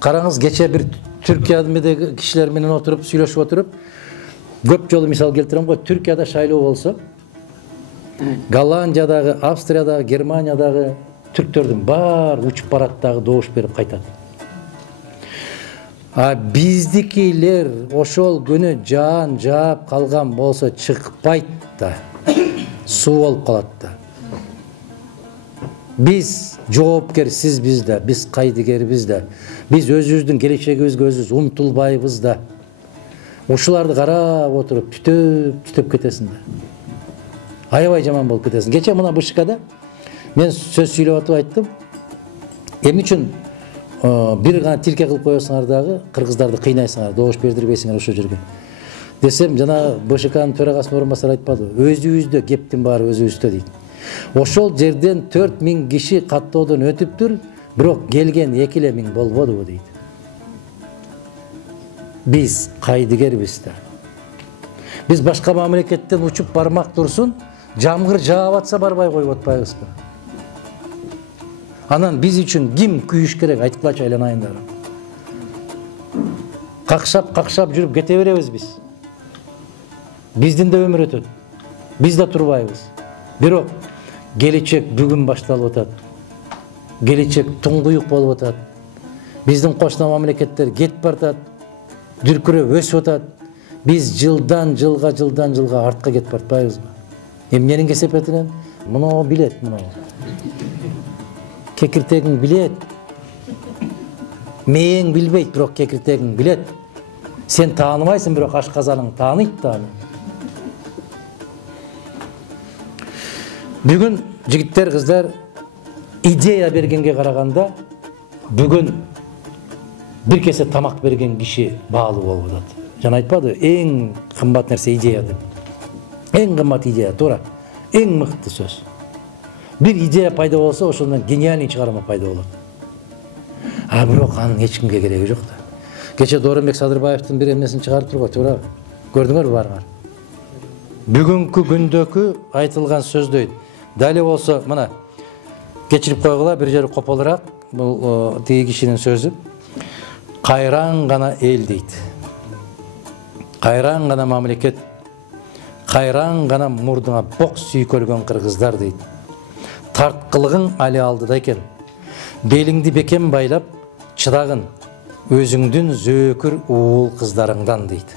Караңыз, кече bir Türkiye'deki kişiler менен oturup, сүйлөшүп oturup, көп жолу мисал келтирем го, Türkiye'de шайлоо болсо, Голландиядагы, Австриядагы, Германиядагы түрктөрдүн баары учуп барат дагы добуш берип кайтат. А биздикилер ошол күнү жаан жаап калган болсо чыкпайт да. Суу болуп калат да. Биз жоопкерсиз да, биз кайдыгербиз да. Биз өзүбүздүн келечегибизге өзүбүз умтулбайбыз да. Ушуларды карап отуруп түтөп кетесиң да. Аябай жаман болуп кетесиң. Кече мына Бышкада мен сөз сүйлөп атып айттым. Эмне үчүн бир гана тилке кылып коесуңар дагы кыргыздарды кыйнайсыңар, добуш бердирбейсиңар ошол жерге. Десем, жана БШКнын төрагасынын орун басары айтпады. Өзүбүздө кептин баары өзүбүздө дейт. Ошол жерден 4000 киши каттоодон өтүптүр, бирок келген 2000 болбодубу дейт. Биз кайдыгербиз да. Биз башка мамлекеттен учуп бармак турсун, жамгыр жаап атса барбай коюп атпайбызбы? Анан биз үчүн ким күйүш керек, айткылачы айланайындар. Какшап жүрүп кете беребиз биз. Биздин да өмүр өтөт. Биз да турбайбыз. Бирок келечек бүгүн башталып атат. Келечек туңгуюк болуп атат. Биздин кошуна мамлекеттер кетип баратат. Дүркүрөп өсүп атат. Биз жылдан жылга артка кетип баратпайбызбы? Эмненин кесепетинен? Муну билет, муну. Кекиртегиң билет. Мээң билбейт, бирок кекиртегиң билет. Сен тааныбайсың, бирок ашказаның тааныйт да. Бүгүн жигиттер, кыздар идея бергенге караганда бүгүн бир кесе тамак берген киши баалуу болуп атат. Жана айтпады, эң кымбат нерсе идея деп. Эң кымбат идея, туура. Эң мыкты сөз. Бир идея пайда болсо, ошондон гениальный чыгарма пайда болот. А бирок анын эч кимге кереги жок да. Кече Дооронбек Садырбаевдин бир эмнесин чыгарып турган, туура. Көрдүңөрбү барыңар? Бүгүнкү күндөгү айтылган сөздөй. Дали болсо, мына кечирип койгула, бир жери кополураак, бул тиги кишинин сөзү. Кайраң гана эл дейт. Кайраң гана мамлекет, кайраң гана мурдуңа бок сүйкөлгөн кыргыздар дейт. Тарткылыгың али алдыда экен. Белиңди бекем байлап, чыдагын өзүңдүн зөөкүр уул кыздарыңдан дейт.